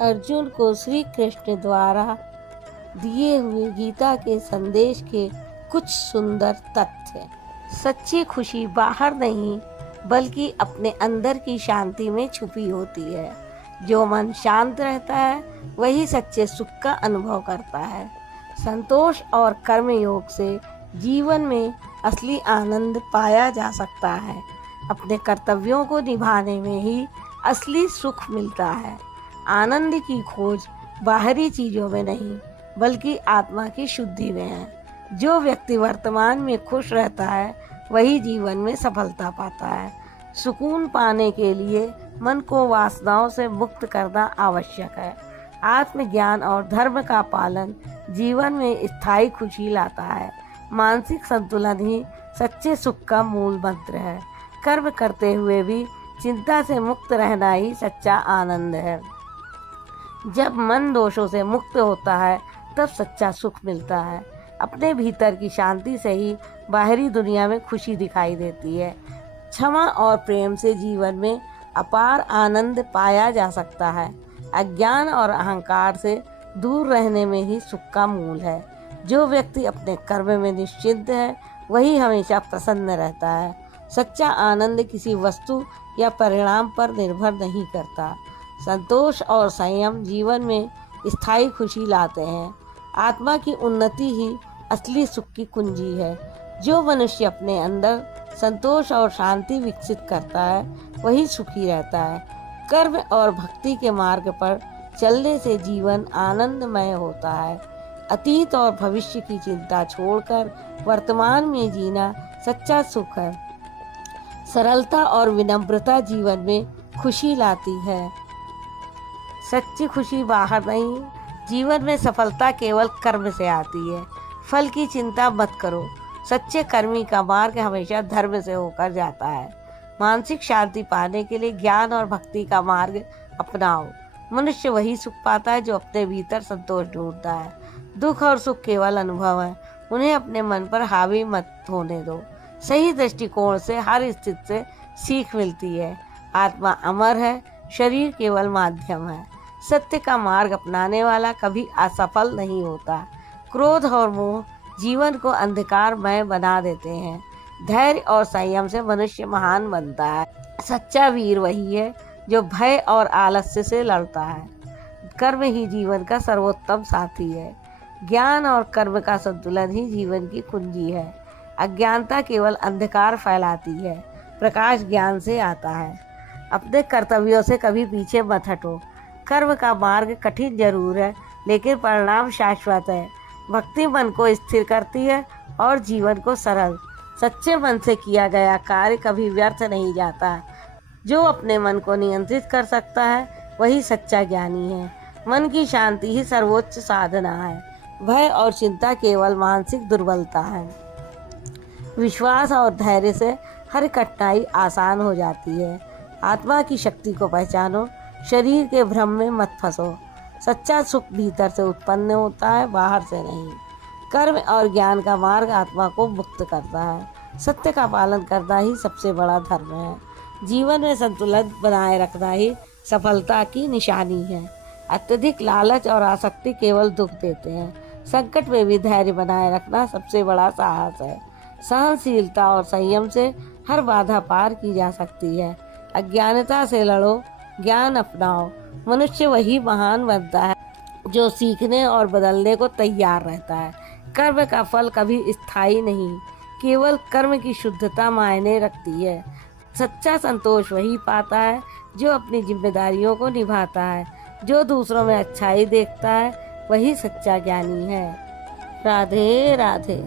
अर्जुन को श्री कृष्ण द्वारा दिए हुए गीता के संदेश के कुछ सुंदर तथ्य। सच्ची खुशी बाहर नहीं बल्कि अपने अंदर की शांति में छुपी होती है। जो मन शांत रहता है वही सच्चे सुख का अनुभव करता है। संतोष और कर्म योग से जीवन में असली आनंद पाया जा सकता है। अपने कर्तव्यों को निभाने में ही असली सुख मिलता है। आनंद की खोज बाहरी चीजों में नहीं बल्कि आत्मा की शुद्धि में है। जो व्यक्ति वर्तमान में खुश रहता है वही जीवन में सफलता पाता है। सुकून पाने के लिए मन को वासनाओं से मुक्त करना आवश्यक है। आत्मज्ञान और धर्म का पालन जीवन में स्थायी खुशी लाता है। मानसिक संतुलन ही सच्चे सुख का मूल मंत्र है। कर्म करते हुए भी चिंता से मुक्त रहना ही सच्चा आनंद है। जब मन दोषों से मुक्त होता है तब सच्चा सुख मिलता है। अपने भीतर की शांति से ही बाहरी दुनिया में खुशी दिखाई देती है। क्षमा और प्रेम से जीवन में अपार आनंद पाया जा सकता है। अज्ञान और अहंकार से दूर रहने में ही सुख का मूल है। जो व्यक्ति अपने कर्म में निश्चिंत है वही हमेशा प्रसन्न रहता है। सच्चा आनंद किसी वस्तु या परिणाम पर निर्भर नहीं करता। संतोष और संयम जीवन में स्थायी खुशी लाते हैं। आत्मा की उन्नति ही असली सुख की कुंजी है। जो मनुष्य अपने अंदर संतोष और शांति विकसित करता है वही सुखी रहता है। कर्म और भक्ति के मार्ग पर चलने से जीवन आनंदमय होता है। अतीत और भविष्य की चिंता छोड़कर वर्तमान में जीना सच्चा सुख है। सरलता और विनम्रता जीवन में खुशी लाती है। सच्ची खुशी बाहर नहीं, जीवन में सफलता केवल कर्म से आती है। फल की चिंता मत करो। सच्चे कर्मी का मार्ग हमेशा धर्म से होकर जाता है। मानसिक शांति पाने के लिए ज्ञान और भक्ति का मार्ग अपनाओ। मनुष्य वही सुख पाता है जो अपने भीतर संतोष ढूंढता है। दुख और सुख केवल अनुभव है, उन्हें अपने मन पर हावी मत होने दो। सही दृष्टिकोण से हर स्थिति से सीख मिलती है। आत्मा अमर है, शरीर केवल माध्यम है। सत्य का मार्ग अपनाने वाला कभी असफल नहीं होता। क्रोध और मोह जीवन को अंधकारमय बना देते हैं। धैर्य और संयम से मनुष्य महान बनता है। सच्चा वीर वही है जो भय और आलस्य से लड़ता है। कर्म ही जीवन का सर्वोत्तम साथी है। ज्ञान और कर्म का संतुलन ही जीवन की कुंजी है। अज्ञानता केवल अंधकार फैलाती है, प्रकाश ज्ञान से आता है। अपने कर्तव्यों से कभी पीछे मत हटो। कर्म का मार्ग कठिन जरूर है लेकिन परिणाम शाश्वत है। भक्ति मन को स्थिर करती है और जीवन को सरल। सच्चे मन से किया गया कार्य कभी व्यर्थ नहीं जाता। जो अपने मन को नियंत्रित कर सकता है वही सच्चा ज्ञानी है। मन की शांति ही सर्वोच्च साधना है। भय और चिंता केवल मानसिक दुर्बलता है। विश्वास और धैर्य से हर कठिनाई आसान हो जाती है। आत्मा की शक्ति को पहचानो, शरीर के भ्रम में मत फंसो। सच्चा सुख भीतर से उत्पन्न होता है, बाहर से नहीं। कर्म और ज्ञान का मार्ग आत्मा को मुक्त करता है। सत्य का पालन करना ही सबसे बड़ा धर्म है। जीवन में संतुलन बनाए रखना ही सफलता की निशानी है। अत्यधिक लालच और आसक्ति केवल दुख देते हैं। संकट में भी धैर्य बनाए रखना सबसे बड़ा साहस है। सहनशीलता और संयम से हर बाधा पार की जा सकती है। अज्ञानता से लड़ो, ज्ञान अपनाओ। मनुष्य वही महान बनता है जो सीखने और बदलने को तैयार रहता है। कर्म का फल कभी स्थायी नहीं, केवल कर्म की शुद्धता मायने रखती है। सच्चा संतोष वही पाता है जो अपनी जिम्मेदारियों को निभाता है। जो दूसरों में अच्छाई देखता है वही सच्चा ज्ञानी है। राधे राधे।